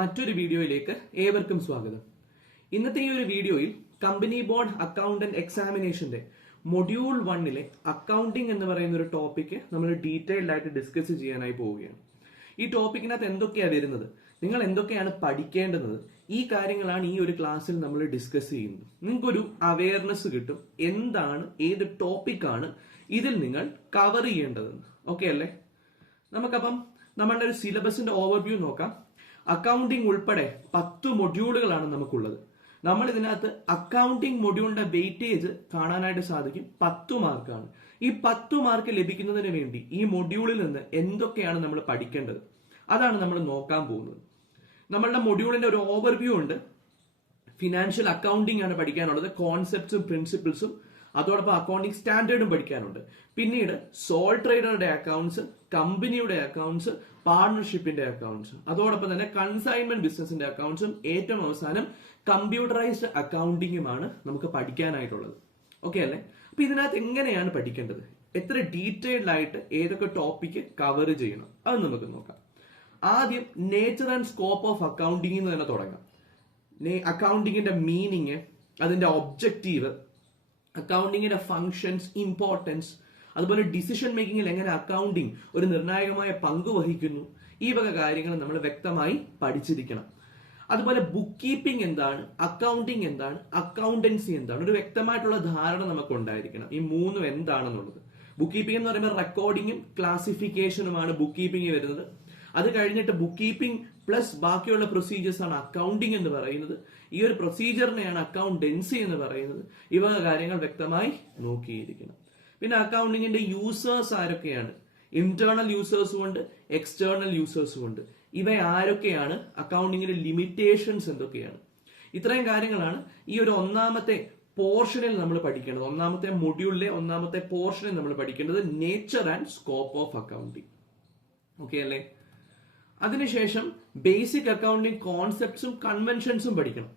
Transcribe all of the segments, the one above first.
മറ്റൊരു വീഡിയോയിലേക്ക് ഏവർക്കും സ്വാഗതം. ഇന്നത്തെ ഈ ഒരു വീഡിയോയിൽ കമ്പനി ബോർഡ് അക്കൗണ്ടന്റ് എക്സാമിനേഷന്റെ മൊഡ്യൂൾ വണ്ണിലെ അക്കൗണ്ടിംഗ് എന്ന് പറയുന്ന ഒരു ടോപ്പിക് നമ്മൾ ഡീറ്റെയിൽഡ് ആയിട്ട് ഡിസ്കസ് ചെയ്യാനായി പോവുകയാണ്. ഈ ടോപ്പിക്കിനകത്ത് എന്തൊക്കെയാണ് വരുന്നത്? നിങ്ങൾ എന്തൊക്കെയാണ് പഠിക്കേണ്ടുന്നത്? ഈ കാര്യങ്ങളാണ് ഈ ഒരു ക്ലാസ്സിൽ നമ്മൾ ഡിസ്കസ് ചെയ്യുന്നത്. നിങ്ങൾക്കൊരു അവയർനെസ് കിട്ടും. എന്താണ് ഏത് ടോപ്പിക്കാണ് ഇതിൽ നിങ്ങൾ കവർ ചെയ്യേണ്ടതെന്ന്. ഓക്കെ അല്ലേ? നമുക്കപ്പം നമ്മളുടെ ഒരു സിലബസിന്റെ ഓവർവ്യൂ നോക്കാം. അക്കൗണ്ടിംഗ് ഉൾപ്പെടെ പത്ത് മൊഡ്യൂളുകളാണ് നമുക്കുള്ളത്. നമ്മൾ ഇതിനകത്ത് അക്കൗണ്ടിംഗ് മൊഡ്യൂളിന്റെ വെയിറ്റേജ് കാണാനായിട്ട് സാധിക്കും. പത്തു മാർക്കാണ്. ഈ പത്തു മാർക്ക് ലഭിക്കുന്നതിന് വേണ്ടി ഈ മൊഡ്യൂളിൽ നിന്ന് എന്തൊക്കെയാണ് നമ്മൾ പഠിക്കേണ്ടത്? അതാണ് നമ്മൾ നോക്കാൻ പോകുന്നത്. നമ്മളുടെ മൊഡ്യൂളിന്റെ ഒരു ഓവർവ്യൂ ഉണ്ട്. ഫിനാൻഷ്യൽ അക്കൗണ്ടിംഗ് ആണ് പഠിക്കാനുള്ളത്. കോൺസെപ്റ്റ്സും പ്രിൻസിപ്പിൾസും അതോടൊപ്പം അക്കൗണ്ടിങ് സ്റ്റാൻഡേർഡും പഠിക്കാനുണ്ട്. പിന്നീട് സോൾ ട്രേഡറുടെ അക്കൗണ്ട്സ് കമ്പനിയുടെ അക്കൗണ്ട്സ് പാർട്ണർഷിപ്പിന്റെ അക്കൗണ്ട്സ് അതോടൊപ്പം തന്നെ കൺസൈൻമെന്റ് ബിസിനസിന്റെ അക്കൗണ്ട്സും ഏറ്റവും അവസാനം കമ്പ്യൂട്ടറൈസ്ഡ് അക്കൗണ്ടിങ്ങുമാണ് നമുക്ക് പഠിക്കാനായിട്ടുള്ളത്. ഓക്കെ അല്ലേ? അപ്പൊ ഇതിനകത്ത് എങ്ങനെയാണ് പഠിക്കേണ്ടത്? എത്ര ഡീറ്റെയിൽഡ് ആയിട്ട് ഏതൊക്കെ ടോപ്പിക്ക് കവർ ചെയ്യണം? അത് നമുക്ക് നോക്കാം. ആദ്യം nature and scope of accounting തന്നെ തുടങ്ങാം. അക്കൗണ്ടിങ്ങിന്റെ മീനിങ് അതിന്റെ ഒബ്ജക്റ്റീവ് അക്കൗണ്ടിങ്ങിന്റെ ഫങ്ഷൻസ് ഇമ്പോർട്ടൻസ് അതുപോലെ ഡിസിഷൻ മേക്കിങ്ങിൽ എങ്ങനെ അക്കൗണ്ടിങ് ഒരു നിർണായകമായ പങ്ക് വഹിക്കുന്നു ഈ വക കാര്യങ്ങൾ നമ്മൾ വ്യക്തമായി പഠിച്ചിരിക്കണം. അതുപോലെ ബുക്ക് കീപ്പിംഗ് എന്താണ് അക്കൗണ്ടിങ് എന്താണ് അക്കൗണ്ടൻസി എന്താണ് ഒരു വ്യക്തമായിട്ടുള്ള ധാരണ നമുക്ക് ഉണ്ടായിരിക്കണം ഈ മൂന്നും എന്താണെന്നുള്ളത്. ബുക്ക് കീപ്പിംഗ് എന്ന് പറയുമ്പോൾ റെക്കോർഡിങ്ങും ക്ലാസിഫിക്കേഷനുമാണ് ബുക്ക് കീപ്പിംഗ് വരുന്നത്. അത് കഴിഞ്ഞിട്ട് ബുക്ക് കീപ്പിംഗ് പ്ലസ് ബാക്കിയുള്ള പ്രൊസീജിയേഴ്സ് ആണ് അക്കൗണ്ടിങ് എന്ന് പറയുന്നത്. ഈ ഒരു പ്രൊസീജിയറിനെയാണ് അക്കൗണ്ടൻസി എന്ന് പറയുന്നത്. ഇവ കാര്യങ്ങൾ വ്യക്തമായി നോക്കിയിരിക്കണം. പിന്നെ അക്കൗണ്ടിങ്ങിന്റെ യൂസേഴ്സ് ആരൊക്കെയാണ്? ഇന്റേണൽ യൂസേഴ്സും ഉണ്ട് എക്സ്റ്റേണൽ യൂസേഴ്സും ഉണ്ട്. ഇവ ആരൊക്കെയാണ്? അക്കൗണ്ടിങ്ങിന്റെ ലിമിറ്റേഷൻസ് എന്തൊക്കെയാണ്? ഇത്രയും കാര്യങ്ങളാണ് ഈ ഒരു ഒന്നാമത്തെ പോർഷനിൽ നമ്മൾ പഠിക്കേണ്ടത്. ഒന്നാമത്തെ മൊഡ്യൂളിലെ ഒന്നാമത്തെ പോർഷനിൽ നമ്മൾ പഠിക്കേണ്ടത് nature and scope of accounting okay അല്ലേ? അതിനുശേഷം ബേസിക് അക്കൗണ്ടിങ് കോൺസെപ്റ്റ്സും കൺവെൻഷൻസും പഠിക്കണം.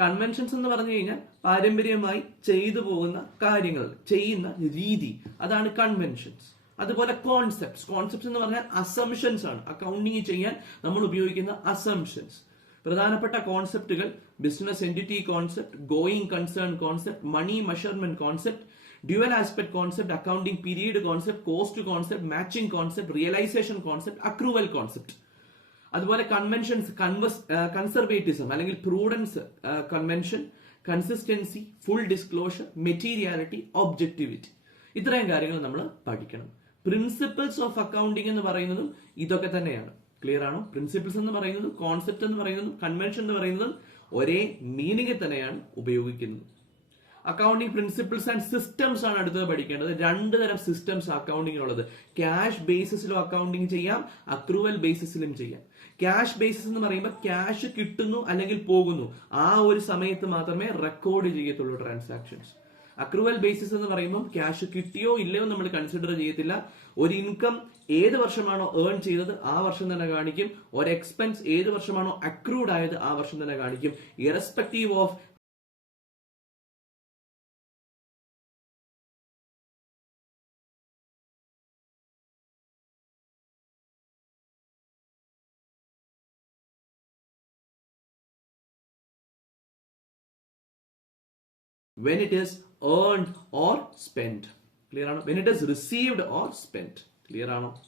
കൺവെൻഷൻസ് എന്ന് പറഞ്ഞു കഴിഞ്ഞാൽ പാരമ്പര്യമായി ചെയ്തു പോകുന്ന കാര്യങ്ങൾ ചെയ്യുന്ന രീതി. അതാണ് കൺവെൻഷൻസ് അതുപോലെ കോൺസെപ്റ്റ്സ് കോൺസെപ്റ്റ്സ് എന്ന് പറഞ്ഞാൽ അസംഷൻസ് ആണ്. അക്കൗണ്ടിങ് ചെയ്യാൻ നമ്മൾ ഉപയോഗിക്കുന്ന അസംഷൻസ് പ്രധാനപ്പെട്ട കോൺസെപ്റ്റുകൾ business entity concept going concern concept money measurement concept dual aspect concept accounting period concept cost concept matching concept realisation concept accrual concept അതുപോലെ കൺവെൻഷൻസ് കൺസർവേറ്റിസം അല്ലെങ്കിൽ prudence convention consistency full disclosure materiality objectivity ഇത്രയും കാര്യങ്ങൾ നമ്മൾ പഠിക്കണം. Principles of accounting എന്ന് പറയുന്നതും ഇതൊക്കെ തന്നെയാണ്. ക്ലിയർ ആണോ? പ്രിൻസിപ്പിൾസ് എന്ന് പറയുന്നതും കോൺസെപ്റ്റ് എന്ന് പറയുന്നതും കൺവെൻഷൻ എന്ന് പറയുന്നതും ഒരേ മീനിങ് തന്നെയാണ് ഉപയോഗിക്കുന്നത്. അക്കൗണ്ടിംഗ് പ്രിൻസിപ്പിൾസ് ആൻഡ് സിസ്റ്റംസ് ആണ് അടുത്തത് പഠിക്കേണ്ടത്. രണ്ട് തരം സിസ്റ്റംസ് അക്കൗണ്ടിങ്ങിനുള്ളത് ക്യാഷ് ബേസിസിലും അക്കൗണ്ടിങ് ചെയ്യാം അക്രൂവൽ ബേസിസിലും ചെയ്യാം. ക്യാഷ് ബേസിസ് എന്ന് പറയുമ്പോൾ ക്യാഷ് കിട്ടുന്നു അല്ലെങ്കിൽ പോകുന്നു. ആ ഒരു സമയത്ത് മാത്രമേ റെക്കോർഡ് ചെയ്യത്തുള്ളൂ ട്രാൻസാക്ഷൻസ് അക്രൂവൽ ബേസിസ് എന്ന് പറയുമ്പോൾ ക്യാഷ് കിട്ടിയോ ഇല്ലയോ നമ്മൾ കൺസിഡർ ചെയ്യത്തില്ല. ഒരു ഇൻകം ഏത് വർഷമാണോ ഏൺ ചെയ്തത് ആ വർഷം തന്നെ കാണിക്കും. ഒരു എക്സ്പെൻസ് ഏത് വർഷമാണോ അക്രൂഡ് ആയത് ആ വർഷം തന്നെ കാണിക്കും. Irrespective of when it is earned or spent. Clear ആണോ? When it is received or spend clear ആണോ?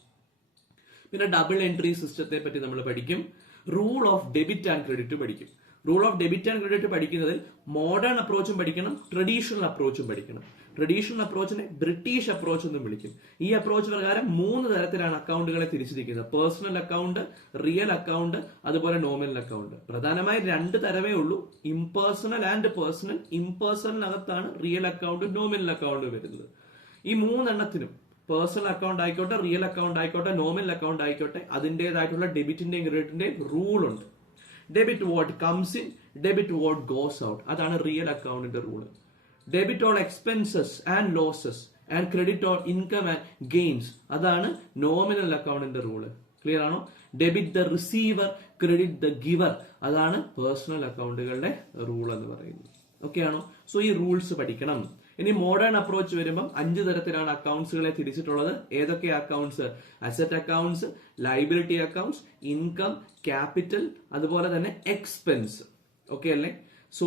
പിന്നെ ഡബിൾ എൻട്രി സിസ്റ്റത്തെ പറ്റി നമ്മൾ പഠിക്കും. Rule of debit and credit പഠിക്കും. Rule of debit and credit പഠിക്കുന്നതിൽ മോഡേൺ അപ്രോച്ചും പഠിക്കണം ട്രഡീഷണൽ അപ്രോച്ചും പഠിക്കണം. ട്രഡീഷണൽ അപ്രോച്ചിനെ ബ്രിട്ടീഷ് അപ്രോച്ച് എന്നും വിളിക്കും. ഈ അപ്രോച്ച് പ്രകാരം മൂന്ന് തരത്തിലാണ് അക്കൗണ്ടുകളെ തിരിച്ചിരിക്കുന്നത്. പേഴ്സണൽ അക്കൗണ്ട് റിയൽ അക്കൗണ്ട് അതുപോലെ നോമിനൽ അക്കൗണ്ട് പ്രധാനമായും രണ്ട് തരമേ ഉള്ളൂ. ഇംപേഴ്സണൽ ആൻഡ് പേഴ്സണൽ ഇംപേഴ്സണലിനകത്താണ് റിയൽ അക്കൗണ്ട് നോമിനൽ അക്കൗണ്ട് വരുന്നത്. ഈ മൂന്നെണ്ണത്തിനും പേഴ്സണൽ അക്കൗണ്ട് ആയിക്കോട്ടെ റിയൽ അക്കൗണ്ട് ആയിക്കോട്ടെ നോമിനൽ അക്കൗണ്ട് ആയിക്കോട്ടെ അതിന്റെതായിട്ടുള്ള ഡെബിറ്റിന്റെയും ക്രെഡിറ്റിന്റെയും റൂൾ ഉണ്ട്. Debit what comes in debit what goes out അതാണ് റിയൽ അക്കൗണ്ടിന്റെ rule debit on expenses and losses and credit on income and gains അതാണ് നോമിനൽ അക്കൗണ്ടിന്റെ റൂൾ ക്ലിയർ ആണോ? Debit the receiver credit the giver അതാണ് personal അക്കൗണ്ടുകളുടെ rule എന്ന് പറയുന്നത്. Okay ആണോ? സോ ഈ റൂൾസ് പഠിക്കണം. ഇനി മോഡേൺ അപ്രോച്ച് വരുമ്പം അഞ്ച് തരത്തിലാണ് അക്കൗണ്ട്സുകളെ തിരിച്ചിട്ടുള്ളത്. ഏതൊക്കെ accounts asset accounts liability accounts income capital അതുപോലെ തന്നെ എക്സ്പെൻസ് ഓക്കെ അല്ലേ? സോ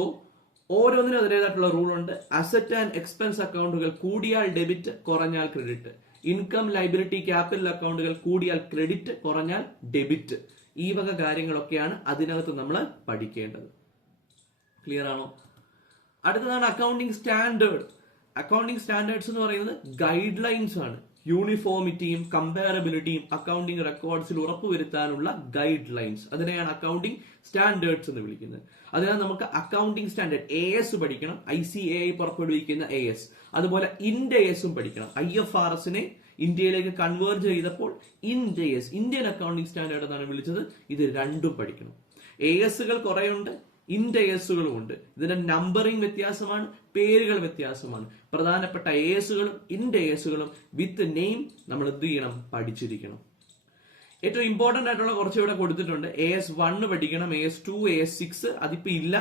ഓരോന്നിനും അതിന്റെതായിട്ടുള്ള റൂൾ ഉണ്ട്. അസറ്റ് ആൻഡ് എക്സ്പെൻസ് അക്കൗണ്ടുകൾ കൂടിയാൽ ഡെബിറ്റ് കുറഞ്ഞാൽ ക്രെഡിറ്റ് ഇൻകം ലൈബിലിറ്റി ക്യാപിറ്റൽ അക്കൗണ്ടുകൾ കൂടിയാൽ ക്രെഡിറ്റ് കുറഞ്ഞാൽ ഡെബിറ്റ് ഈ വക കാര്യങ്ങളൊക്കെയാണ് അതിനകത്ത് നമ്മൾ പഠിക്കേണ്ടത്. ക്ലിയർ ആണോ? അടുത്തതാണ് അക്കൗണ്ടിങ് സ്റ്റാൻഡേർഡ് അക്കൗണ്ടിങ് സ്റ്റാൻഡേർഡ്സ് എന്ന് പറയുന്നത് ഗൈഡ് ലൈൻസ് ആണ്. യൂണിഫോമിറ്റിയും കമ്പാരബിലിറ്റിയും അക്കൗണ്ടിംഗ് റെക്കോർഡ്സിൽ ഉറപ്പുവരുത്താനുള്ള ഗൈഡ് ലൈൻസ് അതിനെയാണ് അക്കൗണ്ടിംഗ് സ്റ്റാൻഡേർഡ്സ് എന്ന് വിളിക്കുന്നത്. അതിനാൽ നമുക്ക് അക്കൗണ്ടിങ് സ്റ്റാൻഡേർഡ് എ എസ് പഠിക്കണം. ഐ സി എ ഐ പുറപ്പെടുവിക്കുന്ന എ എസ് അതുപോലെ ഇൻഡ് എസും പഠിക്കണം. ഐ എഫ് ആർ എസിനെ ഇന്ത്യയിലേക്ക് കൺവേർജ് ചെയ്തപ്പോൾ ഇൻഡ് എസ് ഇന്ത്യൻ അക്കൗണ്ടിംഗ് സ്റ്റാൻഡേർഡ് എന്നാണ് വിളിച്ചത്. ഇത് രണ്ടും പഠിക്കണം. എ എസുകൾ കുറേയുണ്ട്. ഇൻഡയസുകളും ഉണ്ട് ഇതിന്റെ നമ്പറിംഗ് വ്യത്യാസമാണ് പേരുകൾ വ്യത്യാസമാണ്. പ്രധാനപ്പെട്ട എസുകളും ഇൻഡയേഴ്സുകളും വിത്ത് നെയിം നമ്മൾ എന്ത് ചെയ്യണം? പഠിച്ചിരിക്കണം. ഏറ്റവും ഇമ്പോർട്ടന്റ് ആയിട്ടുള്ള കുറച്ച് ഇവിടെ കൊടുത്തിട്ടുണ്ട്. എ എസ് വണ് പഠിക്കണം A S two A S six അതിപ്പോ ഇല്ല.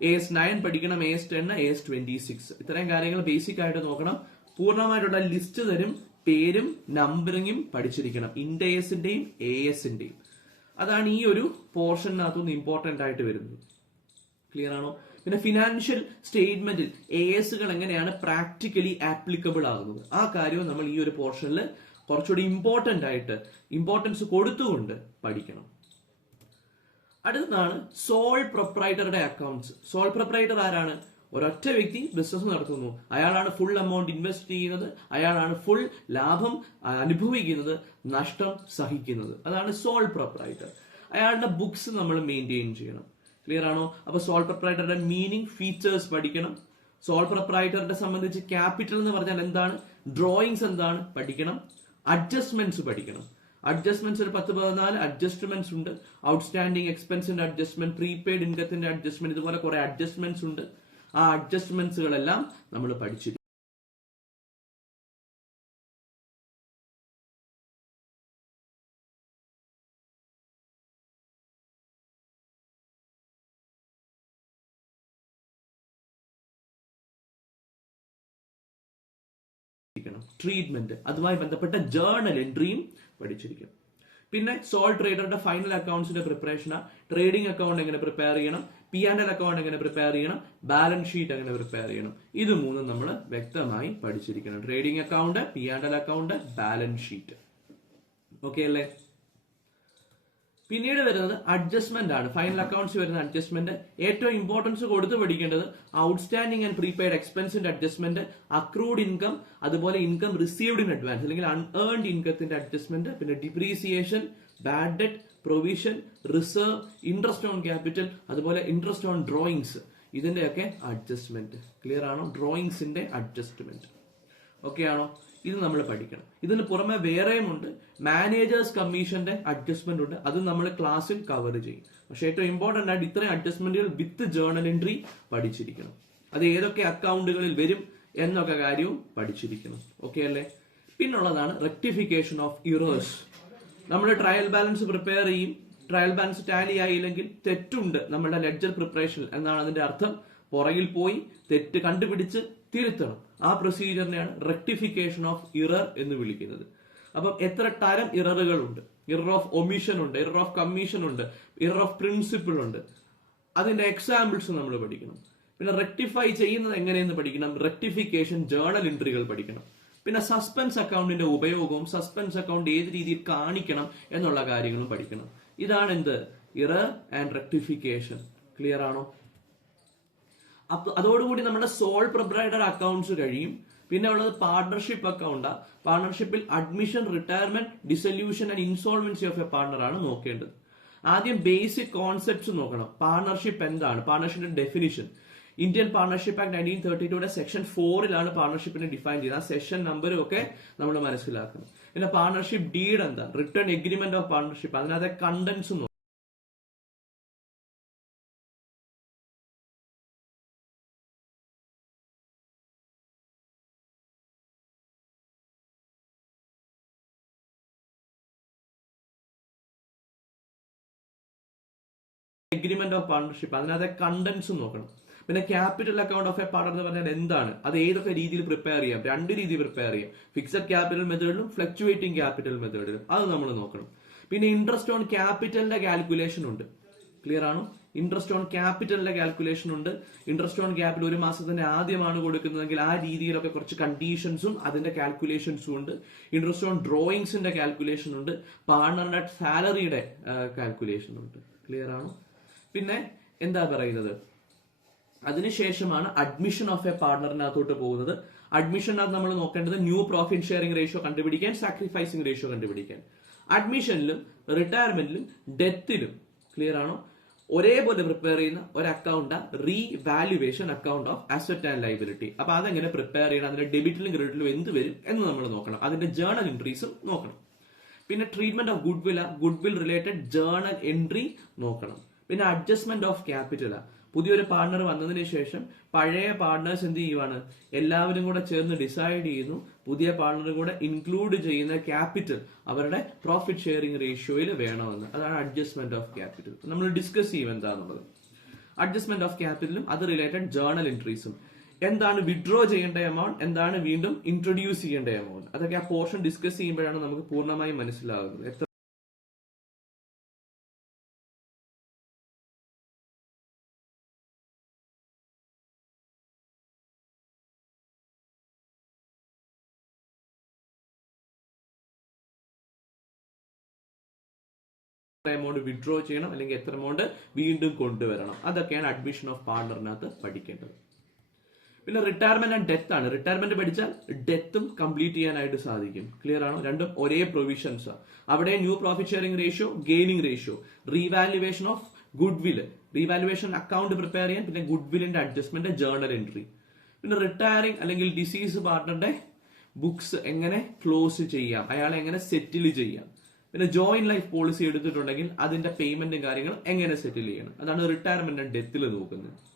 എ എസ് നയൻ പഠിക്കണം A S ten A S twenty six ഇത്രയും കാര്യങ്ങൾ ബേസിക് ആയിട്ട് നോക്കണം. പൂർണമായിട്ടുള്ള ലിസ്റ്റ് തരും പേരും നമ്പറിങ്ങും പഠിച്ചിരിക്കണം. ഇൻഡയസിന്റെയും എ എസിന്റെയും അതാണ് ഈ ഒരു പോർഷനകത്തുനിന്ന് ഇമ്പോർട്ടന്റ് ആയിട്ട് വരുന്നത്. ക്ലിയർ ആണോ? പിന്നെ ഫിനാൻഷ്യൽ സ്റ്റേറ്റ്മെന്റിൽ എ എസുകൾ എങ്ങനെയാണ് പ്രാക്ടിക്കലി ആപ്ലിക്കബിൾ ആകുന്നത്? ആ കാര്യവും നമ്മൾ ഈ ഒരു പോർഷനിൽ കുറച്ചുകൂടി ഇമ്പോർട്ടന്റ് ആയിട്ട് ഇമ്പോർട്ടൻസ് കൊടുത്തുകൊണ്ട് പഠിക്കണം. അടുത്തതാണ് സോൾ പ്രൊപ്രൈറ്ററുടെ അക്കൗണ്ട്സ് സോൾ പ്രൊപ്രൈറ്റർ ആരാണ്? ഒരൊറ്റ വ്യക്തി ബിസിനസ് നടത്തുന്നു. അയാളാണ് ഫുൾ എമൗണ്ട് ഇൻവെസ്റ്റ് ചെയ്യുന്നത്. അയാളാണ് ഫുൾ ലാഭം അനുഭവിക്കുന്നത് നഷ്ടം സഹിക്കുന്നത്. അതാണ് സോൾ പ്രൊപ്രൈറ്റർ അയാളുടെ ബുക്സ് നമ്മൾ മെയിന്റെയിൻ ചെയ്യണം. ക്ലിയർ ആണോ? അപ്പൊ സോൾ പ്രൊപ്രൈറ്ററുടെ മീനിങ് ഫീച്ചേഴ്സ് പഠിക്കണം. സോൾ പ്രൊപ്രൈറ്ററിനെ സംബന്ധിച്ച് ക്യാപിറ്റൽ എന്ന് പറഞ്ഞാൽ എന്താണ്? ഡ്രോയിങ്സ് എന്താണ്? പഠിക്കണം. അഡ്ജസ്റ്റ്മെന്റ്സ് പഠിക്കണം. അഡ്ജസ്റ്റ്മെന്റ്സ് ഒരു പത്ത് പതിനാല് അഡ്ജസ്റ്റ്മെന്റ്സ് ഉണ്ട്. ഔട്ട്സ്റ്റാൻഡിങ് എക്സ്പെൻസിന്റെ അഡ്ജസ്റ്റ്മെന്റ് പ്രീപെയ്ഡ് ഇൻകത്തിന്റെ അഡ്ജസ്റ്റ്മെന്റ് ഇതുപോലെ കുറെ അഡ്ജസ്റ്റ്മെന്റ്സ് ഉണ്ട്. ആ അഡ്ജസ്റ്റ്മെന്റ്സുകളെല്ലാം നമ്മൾ പഠിച്ചിരിക്കും ട്രീറ്റ്മെന്റ് അതുമായി ബന്ധപ്പെട്ട ജേർണൽ എൻട്രിയും പഠിച്ചിരിക്കണം പിന്നെ സോൾ ട്രേഡറുടെ ഫൈനൽ അക്കൗണ്ട്സിന്റെ പ്രിപ്പറേഷൻ ട്രേഡിംഗ് അക്കൗണ്ട് എങ്ങനെ പ്രിപ്പയർ ചെയ്യണം? പി ആൻഡ് എൽ അക്കൗണ്ട് എങ്ങനെ പ്രിപ്പയർ ചെയ്യണം? ബാലൻസ് ഷീറ്റ് എങ്ങനെ പ്രിപ്പയർ ചെയ്യണം? ഇത് മൂന്നും നമ്മൾ വ്യക്തമായി പഠിച്ചിരിക്കണം. Trading account P and L account balance sheet okay അല്ലേ? പിന്നീട് വരുന്നത് അഡ്ജസ്റ്റ്മെന്റ് ആണ്. ഫൈനൽ അക്കൗണ്ട്സ് വരുന്ന അഡ്ജസ്റ്റ്മെന്റ് ഏറ്റവും ഇമ്പോർട്ടൻസ് കൊടുത്ത് പഠിക്കേണ്ടത് ഔട്ട്സ്റ്റാൻഡിംഗ് ആൻഡ് പ്രീപെയ്ഡ് എക്സ്പെൻസിന്റെ അഡ്ജസ്റ്റ്മെന്റ് അക്രൂഡ് ഇൻകം അതുപോലെ ഇൻകം റിസീവ്ഡ് ഇൻ അഡ്വാൻസ് അല്ലെങ്കിൽ അൺഏൺഡ് ഇൻകത്തിന്റെ അഡ്ജസ്റ്റ്മെന്റ് പിന്നെ depreciation bad debt provision reserve interest on capital അതുപോലെ ഇൻട്രസ്റ്റ് ഓൺ ഡ്രോയിങ്സ് ഇതിന്റെയൊക്കെ അഡ്ജസ്റ്റ്മെന്റ് ക്ലിയർ ആണോ? ഡ്രോയിങ്സിന്റെ അഡ്ജസ്റ്റ്മെന്റ് ഓക്കെ ആണോ? ഇത് നമ്മൾ പഠിക്കണം. ഇതിന് പുറമെ വേറെയും ഉണ്ട്. മാനേജേഴ്സ് കമ്മീഷന്റെ അഡ്ജസ്റ്റ്മെന്റ് ഉണ്ട്. അത് നമ്മൾ ക്ലാസ്സിൽ കവർ ചെയ്യും. പക്ഷേ ഏറ്റവും ഇമ്പോർട്ടന്റ് ആയിട്ട് ഇത്രയും അഡ്ജസ്റ്റ്മെന്റുകൾ വിത്ത് ജേർണൽ എൻട്രി പഠിച്ചിരിക്കണം. അത് ഏതൊക്കെ അക്കൗണ്ടുകളിൽ വരും എന്നൊക്കെ കാര്യവും പഠിച്ചിരിക്കണം. ഓക്കെ അല്ലേ? പിന്നുള്ളതാണ് റെക്ടിഫിക്കേഷൻ ഓഫ് ഇറേഴ്സ് നമ്മൾ ട്രയൽ ബാലൻസ് പ്രിപ്പയർ ചെയ്യും. ട്രയൽ ബാലൻസ് ടാലി ആയില്ലെങ്കിൽ തെറ്റുണ്ട് നമ്മുടെ ലെഡ്ജർ പ്രിപ്പറേഷൻ എന്നാണ് അതിന്റെ അർത്ഥം. പുറകിൽ പോയി തെറ്റ് കണ്ടുപിടിച്ച് തിരുത്തണം. ആ പ്രൊസീജിയറിനെയാണ് റെക്ടിഫിക്കേഷൻ ഓഫ് ഇറർ എന്ന് വിളിക്കുന്നത്. അപ്പം എത്ര തരം ഇററുകൾ ഉണ്ട് ഇറർ ഓഫ് ഒമിഷൻ ഉണ്ട് ഇറർ ഓഫ് കമ്മീഷൻ ഉണ്ട് ഇറർ ഓഫ് പ്രിൻസിപ്പിൾ ഉണ്ട്. അതിന്റെ എക്സാമ്പിൾസ് നമ്മൾ പഠിക്കണം. പിന്നെ റെക്ടിഫൈ ചെയ്യുന്നത് എങ്ങനെയെന്ന് പഠിക്കണം? റെക്ടിഫിക്കേഷൻ ജേണൽ എൻട്രികൾ പഠിക്കണം. പിന്നെ സസ്പെൻസ് അക്കൗണ്ടിന്റെ ഉപയോഗവും സസ്പെൻസ് അക്കൗണ്ട് ഏത് രീതിയിൽ കാണിക്കണം എന്നുള്ള കാര്യങ്ങളും പഠിക്കണം. ഇതാണ് എന്ത്? Error and rectification. ക്ലിയർ ആണോ? അതോടുകൂടി നമ്മുടെ സോൾ പ്രിപ്രൈഡർ അക്കൗണ്ട്സ് കഴിയും. പിന്നെ ഉള്ളത് പാർട്ണർഷിപ്പ് അക്കൗണ്ടാണ് പാർട്ണർഷിപ്പിൽ admission retirement dissolution and insolvency of a partner ആണ് നോക്കേണ്ടത്. ആദ്യം ബേസിക് കോൺസെപ്റ്റ്സ് നോക്കണം. പാർട്ണർഷിപ്പ് എന്താണ്? പാർട്ണർഷിപ്പിന്റെ definition Indian partnership act nineteen thirty ടുയുടെ section ഫോറിലാണ് പാർട്ണർഷിപ്പിനെ ഡിഫൈൻ ചെയ്തത് ആ സെഷൻ നമ്പറും ഒക്കെ നമ്മൾ മനസ്സിലാക്കണം. പിന്നെ പാർട്ണർഷിപ്പ് ഡീഡ് എന്താ റിട്ടേൺ എഗ്രിമെന്റ് ഓഫ് പാർട്ണർഷിപ്പ് അതിനകത്തെ കണ്ടന്റ്സ് എഗ്രിമെന്റ് ഓഫ് പാർട്ണർഷിപ്പ് അതിനകത്തെ കണ്ടന്റ്സ് നോക്കണം. പിന്നെ capital account of a partner എന്ന് പറഞ്ഞാൽ എന്താണ്? അത് ഏതൊക്കെ രീതിയിൽ പ്രിപ്പയർ ചെയ്യാം? രണ്ട് രീതി പ്രിപ്പയർ ചെയ്യാം. ഫിക്സഡ് ക്യാപിറ്റൽ മെത്തേഡിലും ഫ്ലക്ച്വേറ്റിംഗ് ക്യാപിറ്റൽ മെത്തേഡിലും അത് നമ്മൾ നോക്കണം. പിന്നെ ഇൻട്രസ്റ്റ് ഓൺ ക്യാപിറ്റലിന്റെ കാൽക്കുലേഷൻ ഉണ്ട്. ക്ലിയർ ആണോ? ഇൻട്രസ്റ്റ് ഓൺ ക്യാപിറ്റലിന്റെ കാൽക്കുലേഷൻ ഉണ്ട്. ഇൻട്രസ്റ്റ് ഓൺ ക്യാപിറ്റൽ ഒരു മാസത്തിന്റെ ആദ്യമാണ് കൊടുക്കുന്നതെങ്കിൽ ആ രീതിയിലൊക്കെ കുറച്ച് കണ്ടീഷൻസും അതിന്റെ കാൽക്കുലേഷൻസും ഉണ്ട്. ഇൻട്രസ്റ്റ് ഓൺ ഡ്രോയിങ്സിന്റെ കാൽക്കുലേഷൻ ഉണ്ട്. പാർട്ണറിന്റെ സാലറിയുടെ കാൽക്കുലേഷൻ ഉണ്ട്. ക്ലിയർ ആണോ? പിന്നെ എന്താ പറയുന്നത്? അതിനുശേഷമാണ് അഡ്മിഷൻ ഓഫ് എ പാർട്ണറിനകത്തോട്ട് പോകുന്നത്. അഡ്മിഷനകത്ത് നമ്മൾ നോക്കേണ്ടത് ന്യൂ പ്രോഫിറ്റ് ഷെയറിംഗ് റേഷ്യോ കണ്ടുപിടിക്കാൻ സാക്രിഫൈസിംഗ് റേഷ്യോ കണ്ടുപിടിക്കാൻ. അഡ്മിഷനിലും റിട്ടയർമെന്റിലും ഡെത്തിലും ക്ലിയർ ആണോ? ഒരേപോലെ പ്രിപ്പയർ ചെയ്യുന്ന ഒരു account revaluation account of asset and liability അപ്പൊ അതെങ്ങനെ പ്രിപ്പയർ ചെയ്യണം? അതിന്റെ ഡെബിറ്റിലും ക്രെഡിറ്റിലും എന്ത് വരും എന്ന് നമ്മൾ നോക്കണം. അതിന്റെ ജേണൽ എൻട്രീസും നോക്കണം. പിന്നെ treatment of goodwill goodwill related journal entry നോക്കണം. പിന്നെ അഡ്ജസ്റ്റ്മെന്റ് ഓഫ് ക്യാപിറ്റൽ പുതിയൊരു പാർട്ണർ വന്നതിന് ശേഷം പഴയ പാർട്ണേഴ്സ് എന്ത് ചെയ്യുവാണ്? എല്ലാവരും കൂടെ ചേർന്ന് ഡിസൈഡ് ചെയ്യുന്നു. പുതിയ പാർട്ണറും കൂടെ ഇൻക്ലൂഡ് ചെയ്യുന്ന ക്യാപിറ്റൽ അവരുടെ പ്രോഫിറ്റ് ഷെയറിംഗ് റേഷ്യോയിൽ വേണമെന്ന്. അതാണ് അഡ്ജസ്റ്റ്മെന്റ് ഓഫ് ക്യാപിറ്റൽ നമ്മൾ ഡിസ്കസ് ചെയ്യും എന്താണെന്നുള്ളത് അഡ്ജസ്റ്റ്മെന്റ് ഓഫ് ക്യാപിറ്റലും അത് റിലേറ്റഡ് ജേർണൽ എൻട്രീസും എന്താണ് വിഡ്രോ ചെയ്യേണ്ട എമൗണ്ട് എന്താണ് വീണ്ടും ഇൻട്രൊഡ്യൂസ് ചെയ്യേണ്ട എമൗണ്ട് അതൊക്കെ ആ പോർഷൻ ഡിസ്കസ് ചെയ്യുമ്പോഴാണ് നമുക്ക് പൂർണമായും മനസ്സിലാകുന്നത് എത്ര എമൗണ്ട് വിഡ്രോ ചെയ്യണം അല്ലെങ്കിൽ എത്ര എമൗണ്ട് വീണ്ടും കൊണ്ടുവരണം. അതൊക്കെയാണ് അഡ്മിഷൻ ഓഫ് പാർട്ണറിനകത്ത് പഠിക്കേണ്ടത്. പിന്നെ റിട്ടയർമെന്റ് ആൻഡ് ഡെത്ത് ആണ്. റിട്ടയർമെന്റ് പഠിച്ചാൽ ഡെത്തും കംപ്ലീറ്റ് ചെയ്യാനായിട്ട് സാധിക്കും. ക്ലിയർ ആണോ? രണ്ടും ഒരേ പ്രൊവിഷൻസ് അവിടെ new profit sharing ratio gaining ratio revaluation of goodwill revaluation account prepare ചെയ്യാൻ പിന്നെ ഗുഡ് വില്ലിന്റെ അഡ്ജസ്റ്റ്മെന്റ് ജേർണൽ എൻട്രി പിന്നെ റിട്ടയറിംഗ് അല്ലെങ്കിൽ ഡിസീസ് പാർട്ണറുടെ ബുക്സ് എങ്ങനെ ക്ലോസ് ചെയ്യാം? അയാളെ എങ്ങനെ സെറ്റിൽ ചെയ്യാം? പിന്നെ ജോയിന്റ് ലൈഫ് പോളിസി എടുത്തിട്ടുണ്ടെങ്കിൽ അതിന്റെ പേയ്മെന്റും കാര്യങ്ങളും എങ്ങനെ സെറ്റിൽ ചെയ്യണം? അതാണ് റിട്ടയർമെന്റ് ആൻഡ് ഡെത്തിൽ നോക്കുന്നത്.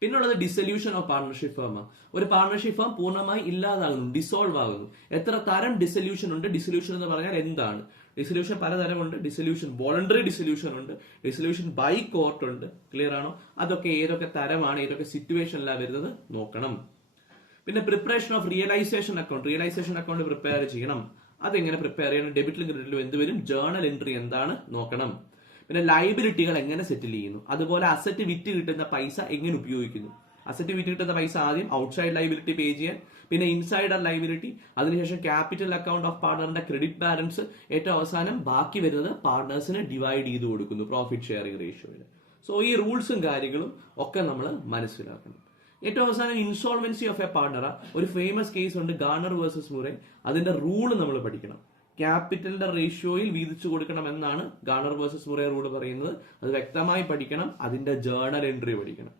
പിന്നുള്ളത് ഡിസൊല്യൂഷൻ ഓഫ് പാർട്ണർഷിപ്പ് ഫേം ഒരു പാർട്ണർഷിപ്പ് ഫേം പൂർണമായി ഇല്ലാതാകുന്നു ഡിസോൾവ് ആകുന്നു. എത്ര തരം ഡിസൊല്യൂഷൻ ഉണ്ട്? ഡിസൊല്യൂഷൻ എന്ന് പറഞ്ഞാൽ എന്താണ്? ഡിസൊല്യൂഷൻ പലതരമുണ്ട്. ഡിസൊല്യൂഷൻ വോളണ്ടറി ഡിസൊല്യൂഷൻ ഉണ്ട്. ഡിസൊല്യൂഷൻ ബൈ കോർട്ട് ഉണ്ട്. ക്ലിയർ ആണോ? അതൊക്കെ ഏതൊക്കെ തരമാണ്? ഏതൊക്കെ സിറ്റുവേഷനിലാണ് വരുന്നത്? നോക്കണം. പിന്നെ preparation of realisation account realisation account prepare ചെയ്യണം. അതെങ്ങനെ പ്രിപ്പയർ ചെയ്യണം? ഡെബിറ്റിലും ക്രെഡിറ്റിലും എന്ത് വരും? ജേണൽ എൻട്രി എന്താണ്? നോക്കണം. പിന്നെ ലൈബിലിറ്റികൾ എങ്ങനെ സെറ്റിൽ ചെയ്യുന്നു? അതുപോലെ അസറ്റ് വിറ്റ് കിട്ടുന്ന പൈസ എങ്ങനെ ഉപയോഗിക്കുന്നു? അസറ്റ് വിറ്റ് കിട്ടുന്ന പൈസ ആദ്യം ഔട്ട്സൈഡ് ലൈബിലിറ്റി പേ ചെയ്യാൻ പിന്നെ ഇൻസൈഡർ ലൈബിലിറ്റി അതിനുശേഷം ക്യാപിറ്റൽ അക്കൗണ്ട് ഓഫ് പാർട്ണറിന്റെ ക്രെഡിറ്റ് ബാലൻസ് ഏറ്റവും അവസാനം ബാക്കി വരുന്നത് പാർട്ണേഴ്സിന് ഡിവൈഡ് ചെയ്ത് കൊടുക്കുന്നു പ്രോഫിറ്റ് ഷെയറിംഗ് റേഷ്യോയിൽ സോ ഈ റൂൾസും കാര്യങ്ങളും ഒക്കെ നമ്മൾ മനസ്സിലാക്കണം. ഏറ്റവും അവസാനം ഇൻസോൾവൻസി ഓഫ് എ പാർട്ണർ ഒരു ഫേമസ് കേസ് ഉണ്ട് ഗാർണർ വേഴ്സസ് മുറേ അതിന്റെ റൂൾ നമ്മൾ പഠിക്കണം. ക്യാപിറ്റലിന്റെ റേഷ്യോയിൽ വീതിച്ചു കൊടുക്കണം എന്നാണ് ഗാർണർ വേഴ്സസ് മുറൈ റൂൾ പറയുന്നത്. അത് വ്യക്തമായി പഠിക്കണം അതിന്റെ ജേർണൽ എൻട്രി പഠിക്കണം.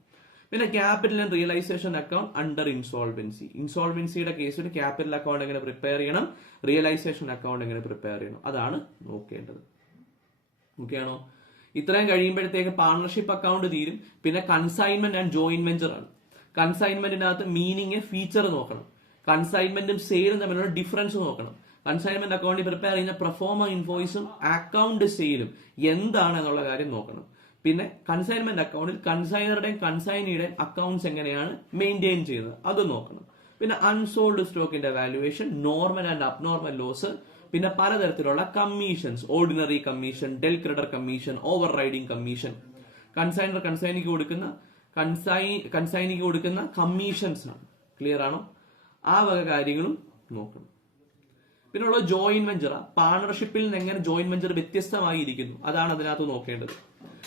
പിന്നെ capital and realisation account under insolvency ഇൻസോൾവൻസിയുടെ കേസിൽ ക്യാപിറ്റൽ അക്കൗണ്ട് എങ്ങനെ പ്രിപ്പയർ ചെയ്യണം? റിയലൈസേഷൻ അക്കൗണ്ട് എങ്ങനെ പ്രിപ്പയർ ചെയ്യണം? അതാണ് നോക്കേണ്ടത്. ഓക്കെ ആണോ? ഇത്രയും കഴിയുമ്പോഴത്തേക്ക് പാർട്ണർഷിപ്പ് അക്കൗണ്ട് തീരും. പിന്നെ കൺസൈൻമെന്റ് ആൻഡ് ജോയിന്റ് വെഞ്ചർ ആണ്. കൺസൈൻമെന്റിനകത്ത് മീനിങ് ഫീച്ചർ നോക്കണം. കൺസൈൻമെന്റും സെയിലും തമ്മിലുള്ള ഡിഫറൻസ് നോക്കണം. കൺസൈൻമെന്റ് അക്കൗണ്ടിൽ പ്രിപ്പയർ ചെയ്യുന്ന പ്രൊഫോമ ഇൻവോയ്സും അക്കൗണ്ട് സെയിലും എന്താണ് എന്നുള്ള കാര്യം നോക്കണം. പിന്നെ കൺസൈൻമെന്റ് അക്കൗണ്ടിൽ കൺസൈനറുടെയും കൺസൈനിയുടെയും അക്കൗണ്ട്സ് എങ്ങനെയാണ് മെയിന്റെയിൻ ചെയ്യുന്നത്? അത് നോക്കണം. പിന്നെ unsold സ്റ്റോക്കിന്റെ valuation normal and abnormal loss പിന്നെ പലതരത്തിലുള്ള commissions ordinary commission del credere commission overriding commission consignor കൺസൈനിക്ക് കൊടുക്കുന്ന കൺസൈ കൺസൈനിക്ക് കൊടുക്കുന്ന കമ്മീഷൻസ് ആണ് ക്ലിയർ ആണോ? ആ വക കാര്യങ്ങളും നോക്കണം. പിന്നെ ഉള്ള ജോയിന്റ് വെഞ്ചർ പാർട്ണർഷിപ്പിൽ നിന്ന് എങ്ങനെ ജോയിന്റ് വെഞ്ചർ വ്യത്യസ്തമായി ഇരിക്കുന്നു അതാണ് അതിനകത്ത് നോക്കേണ്ടത്.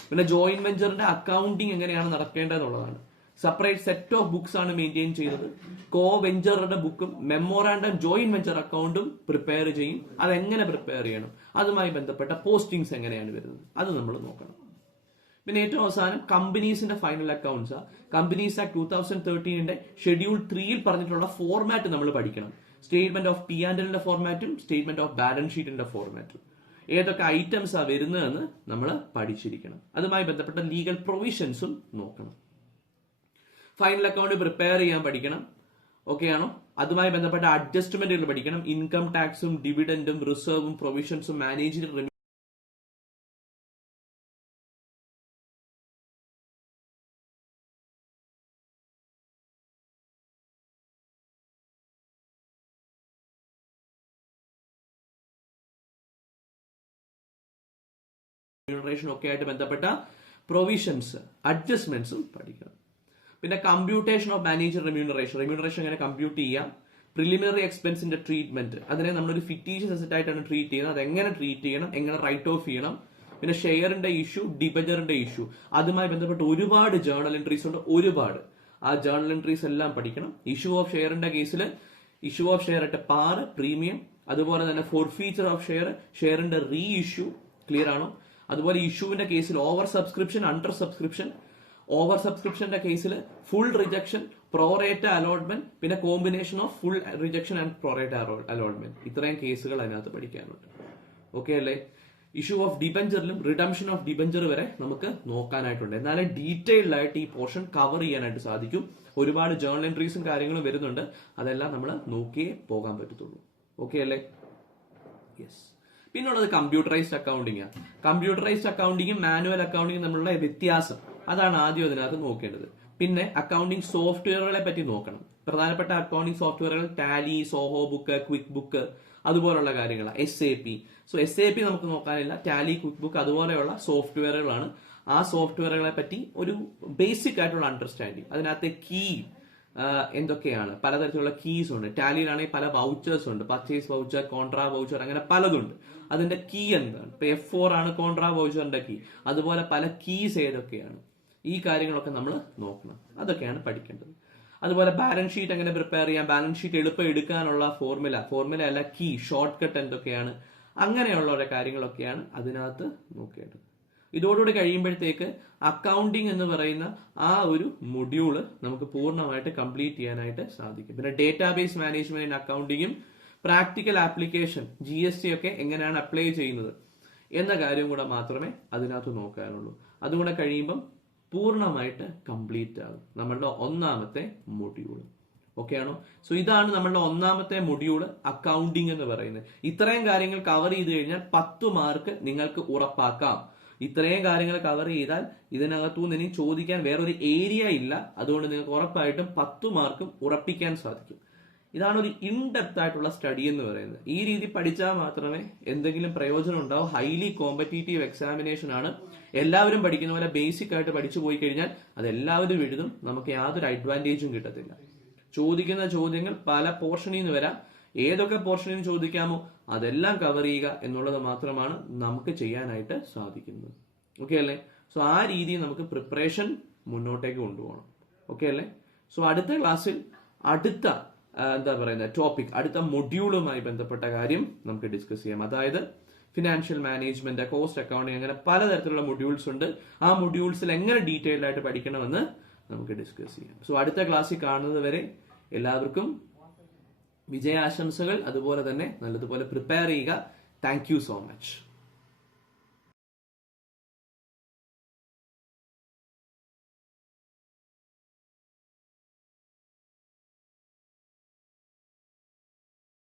പിന്നെ ജോയിന്റ് വെഞ്ചറിന്റെ അക്കൗണ്ടിങ് എങ്ങനെയാണ് നടക്കേണ്ടതെന്നുള്ളതാണ്. സെപ്പറേറ്റ് സെറ്റ് ഓഫ് ബുക്സ് ആണ് മെയിന്റെയിൻ ചെയ്യുന്നത്. കോ വെഞ്ചറുടെ ബുക്കും മെമ്മോറാണ്ടം ജോയിന്റ് വെഞ്ചർ അക്കൗണ്ടും പ്രിപ്പയർ ചെയ്യും. അതെങ്ങനെ പ്രിപ്പയർ ചെയ്യണം? അതുമായി ബന്ധപ്പെട്ട പോസ്റ്റിങ്സ് എങ്ങനെയാണ് വരുന്നത്? അത് നമ്മൾ നോക്കണം. പിന്നെ ഏറ്റവും അവസാനം കമ്പനീസിന്റെ final accounts companies act two thousand തേർട്ടീനിന്റെ schedule ത്രീയിൽ പറഞ്ഞിട്ടുള്ള ഫോർമാറ്റ് നമ്മൾ പഠിക്കണം. സ്റ്റേറ്റ്മെന്റ് ഓഫ് പി ആൻഡ് എല്ലിന്റെ ഫോർമാറ്റും സ്റ്റേറ്റ്മെന്റ് ഓഫ് ബാലൻസ് ഷീറ്റിന്റെ ഫോർമാറ്റും ഏതൊക്കെ ഐറ്റംസ് ആ വരുന്നതെന്ന് നമ്മൾ പഠിച്ചിരിക്കണം. അതുമായി ബന്ധപ്പെട്ട ലീഗൽ പ്രൊവിഷൻസും നോക്കണം. ഫൈനൽ അക്കൗണ്ട് പ്രിപ്പയർ ചെയ്യാൻ പഠിക്കണം. ഓക്കെ ആണോ? അതുമായി ബന്ധപ്പെട്ട അഡ്ജസ്റ്റ്മെന്റുകൾ പഠിക്കണം. ഇൻകം ടാക്സും ഡിവിഡൻഡും റിസർവും പ്രൊവിഷൻസും മാനേജിംഗ് റെമ്യൂണറേഷനും ഒക്കെ ആയിട്ട് ബന്ധപ്പെട്ട പ്രൊവിഷൻസ് അഡ്ജസ്റ്റ്മെന്റ്സും പഠിക്കണം പിന്നെ computation of manager remuneration remuneration എങ്ങനെ കമ്പ്യൂട്ട് ചെയ്യാം? പ്രിലിമിനറി എക്സ്പെൻസിന്റെ ട്രീറ്റ്മെന്റ് അതിനെ നമ്മളൊരു ഫിറ്റീഷ്യസ് അസറ്റ് ആയിട്ടാണ് ട്രീറ്റ് ചെയ്യുന്നത്. അത് എങ്ങനെ ട്രീറ്റ് ചെയ്യണം? എങ്ങനെ റൈറ്റ് ഓഫ് ചെയ്യണം? പിന്നെ ഷെയറിന്റെ ഇഷ്യൂ ഡിബജറിന്റെ ഇഷ്യൂ അതുമായി ബന്ധപ്പെട്ട് ഒരുപാട് ജേർണൽ എൻട്രീസ് ഉണ്ട്. ഒരുപാട്. ആ ജേർണൽ എൻട്രീസ് എല്ലാം പഠിക്കണം. ഇഷ്യൂ ഓഫ് ഷെയറിന്റെ കേസിൽ issue of share at par premium അതുപോലെ തന്നെ ഫോർ ഫീച്ചർ ഓഫ് ഷെയർ ഷെയറിന്റെ റീ ഇഷ്യൂ ക്ലിയർ ആണോ? അതുപോലെ ഇഷ്യൂവിന്റെ കേസിൽ over subscription under subscription over സബ്സ്ക്രിപ്ഷന്റെ കേസിൽ full rejection pro rata allotment പിന്നെ combination of full rejection and pro rata allotment ഇത്രയും കേസുകൾ അതിനകത്ത് പഠിക്കാനുണ്ട്. ഓക്കെ അല്ലേ? ഇഷ്യൂ ഓഫ് ഡിബഞ്ചറിലും റിഡംഷൻ ഓഫ് ഡിബഞ്ചർ വരെ നമുക്ക് നോക്കാനായിട്ടുണ്ട്. എന്നാലും ഡീറ്റെയിൽഡ് ആയിട്ട് ഈ പോർഷൻ കവർ ചെയ്യാനായിട്ട് സാധിക്കും. ഒരുപാട് ജേണൽ എൻട്രീസും കാര്യങ്ങളും വരുന്നുണ്ട്. അതെല്ലാം നമ്മൾ നോക്കിയേ പോകാൻ പറ്റത്തുള്ളൂ. ഓക്കെ അല്ലേ? യെസ് പിന്നുള്ളത് കമ്പ്യൂട്ടറൈസ്ഡ് അക്കൗണ്ടിങ് ആണ് കമ്പ്യൂട്ടറൈസ്ഡ് അക്കൗണ്ടിങ്ങും മാനുവൽ അക്കൗണ്ടിങ്ങും തമ്മിലുള്ള വ്യത്യാസം. അതാണ് ആദ്യം അതിനകത്ത് നോക്കേണ്ടത്. പിന്നെ അക്കൗണ്ടിങ് സോഫ്റ്റ്വെയറുകളെ പറ്റി നോക്കണം. പ്രധാനപ്പെട്ട അക്കൗണ്ടിങ് സോഫ്റ്റ്വെയറുകൾ Tally Zoho book QuickBooks അതുപോലുള്ള കാര്യങ്ങൾ S A P so S A P നമുക്ക് നോക്കാനില്ല. ടാലി ക്വിക്ക് ബുക്ക് അതുപോലെയുള്ള സോഫ്റ്റ്വെയറുകളാണ് ആ സോഫ്റ്റ്വെയറുകളെ പറ്റി ഒരു ബേസിക് ആയിട്ടുള്ള അണ്ടർസ്റ്റാൻഡിങ് അതിനകത്തെ കീ എന്തൊക്കെയാണ്? പലതരത്തിലുള്ള കീസ് ഉണ്ട്. ടാലിയിലാണെങ്കിൽ പല വൗച്ചേഴ്സ് ഉണ്ട്. പർച്ചേസ് വൗച്ചർ കോൺട്രാ വൗച്ചർ അങ്ങനെ പലതുണ്ട്. അതിന്റെ കീ എന്താണ്? ഇപ്പൊ എഫ് ഫോർ ആണ് കോൺട്രാ വോയിച്ചറിന്റെ കീ അതുപോലെ പല കീസ് ഏതൊക്കെയാണ്? ഈ കാര്യങ്ങളൊക്കെ നമ്മൾ നോക്കണം. അതൊക്കെയാണ് പഠിക്കേണ്ടത്. അതുപോലെ ബാലൻസ് ഷീറ്റ് എങ്ങനെ പ്രിപ്പയർ ചെയ്യാം? ബാലൻസ് ഷീറ്റ് എളുപ്പം എടുക്കാനുള്ള ഫോർമുല ഫോർമുല അല്ല കീ ഷോർട്ട് കട്ട് എന്തൊക്കെയാണ്? അങ്ങനെയുള്ള കാര്യങ്ങളൊക്കെയാണ് അതിനകത്ത് നോക്കേണ്ടത്. ഇതോടുകൂടി കഴിയുമ്പോഴത്തേക്ക് അക്കൗണ്ടിങ് എന്ന് പറയുന്ന ആ ഒരു മൊഡ്യൂൾ നമുക്ക് പൂർണമായിട്ട് കംപ്ലീറ്റ് ചെയ്യാനായിട്ട് സാധിക്കും. പിന്നെ database management അക്കൗണ്ടിങ്ങും practical application G S T ഒക്കെ എങ്ങനെയാണ് അപ്ലൈ ചെയ്യുന്നത് എന്ന കാര്യം കൂടെ മാത്രമേ അതിനകത്ത് നോക്കാനുള്ളൂ. അതുകൂടെ കഴിയുമ്പം പൂർണമായിട്ട് കംപ്ലീറ്റ് ആകും. നമ്മളുടെ ഒന്നാമത്തെ മൊഡ്യൂൾ ഓക്കെ ആണോ? സോ ഇതാണ് നമ്മളുടെ ഒന്നാമത്തെ മൊഡ്യൂൾ അക്കൗണ്ടിങ് എന്ന് പറയുന്നത്. ഇത്രയും കാര്യങ്ങൾ കവർ ചെയ്ത് കഴിഞ്ഞാൽ പത്ത് മാർക്ക് നിങ്ങൾക്ക് ഉറപ്പാക്കാം. ഇത്രയും കാര്യങ്ങൾ കവർ ചെയ്താൽ ഇതിനകത്തുനിന്ന് ഇനി ചോദിക്കാൻ വേറൊരു ഏരിയ ഇല്ല. അതുകൊണ്ട് നിങ്ങൾക്ക് ഉറപ്പായിട്ടും പത്ത് മാർക്കും ഉറപ്പിക്കാൻ സാധിക്കും. ഇതാണ് ഒരു ഇൻഡെപ്ത് ആയിട്ടുള്ള സ്റ്റഡി എന്ന് പറയുന്നത്. ഈ രീതി പഠിച്ചാൽ മാത്രമേ എന്തെങ്കിലും പ്രയോജനം ഉണ്ടാവും. ഹൈലി കോമ്പറ്റീറ്റീവ് എക്സാമിനേഷൻ ആണ്. എല്ലാവരും പഠിക്കുന്ന പോലെ ബേസിക് ആയിട്ട് പഠിച്ചു പോയി കഴിഞ്ഞാൽ അത് എല്ലാവരും എഴുതും. നമുക്ക് യാതൊരു അഡ്വാന്റേജും കിട്ടത്തില്ല. ചോദിക്കുന്ന ചോദ്യങ്ങൾ പല പോർഷനിൽ നിന്ന് വരാം. ഏതൊക്കെ പോർഷനിൽ നിന്ന് ചോദിക്കാമോ അതെല്ലാം കവർ ചെയ്യുക എന്നുള്ളത് മാത്രമാണ് നമുക്ക് ചെയ്യാനായിട്ട് സാധിക്കുന്നത്. ഓക്കെ അല്ലേ? സോ ആ രീതിയിൽ നമുക്ക് പ്രിപ്പറേഷൻ മുന്നോട്ടേക്ക് കൊണ്ടുപോകണം. ഓക്കെ അല്ലേ? സോ അടുത്ത ക്ലാസ്സിൽ അടുത്ത എന്താ പറയുന്നത് ടോപ്പിക് അടുത്ത മൊഡ്യൂളുമായി ബന്ധപ്പെട്ട കാര്യം നമുക്ക് ഡിസ്കസ് ചെയ്യാം. അതായത് ഫിനാൻഷ്യൽ മാനേജ്മെന്റ് കോസ്റ്റ് അക്കൗണ്ടിങ് അങ്ങനെ പലതരത്തിലുള്ള മൊഡ്യൂൾസ് ഉണ്ട്. ആ മൊഡ്യൂൾസിൽ എങ്ങനെ ഡീറ്റെയിൽഡ് ആയിട്ട് പഠിക്കണമെന്ന് നമുക്ക് ഡിസ്കസ് ചെയ്യാം. സോ അടുത്ത ക്ലാസ്സിൽ കാണുന്നത് വരെ എല്ലാവർക്കും വിജയാശംസകൾ. അതുപോലെ തന്നെ നല്ലതുപോലെ പ്രിപ്പയർ ചെയ്യുക. Thank so much